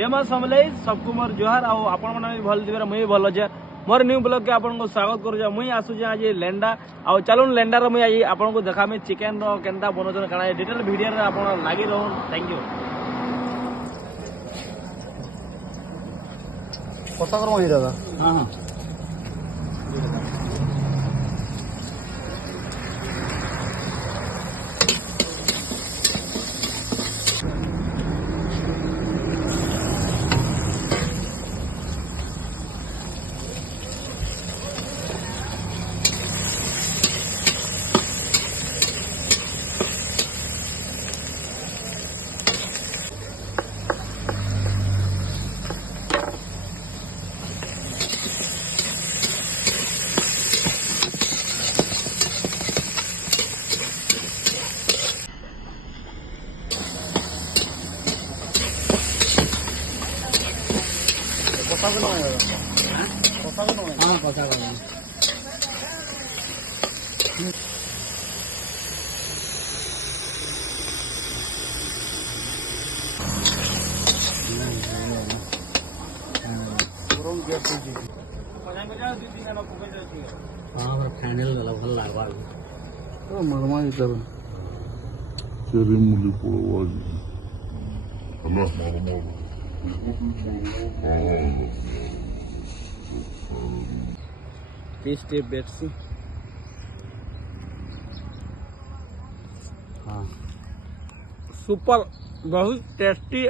जय मां समलेई सबको मोर जोहार आपण मैंने भी भल थी मुझे भल अच्छे मोर न्यू ब्लॉग के आपको स्वागत करुचे मुई आसुचे आज लेंडा आ चलून लेंडार मुझे आज आपको देखामी चिकेन केनता बनाऊन काଣା डिटेल वीडियो रे आपण लागी रहून थैंक यू कसा करो दादा हाँ हाँ कसा करो कसा करो हाँ कसा करो हाँ फाइनल गला भल लागबा तो मरमा इतर Ceri muli polo aja. Alah malam-malam. Tasty बेट्स हाँ सुपर बहुत टेस्टी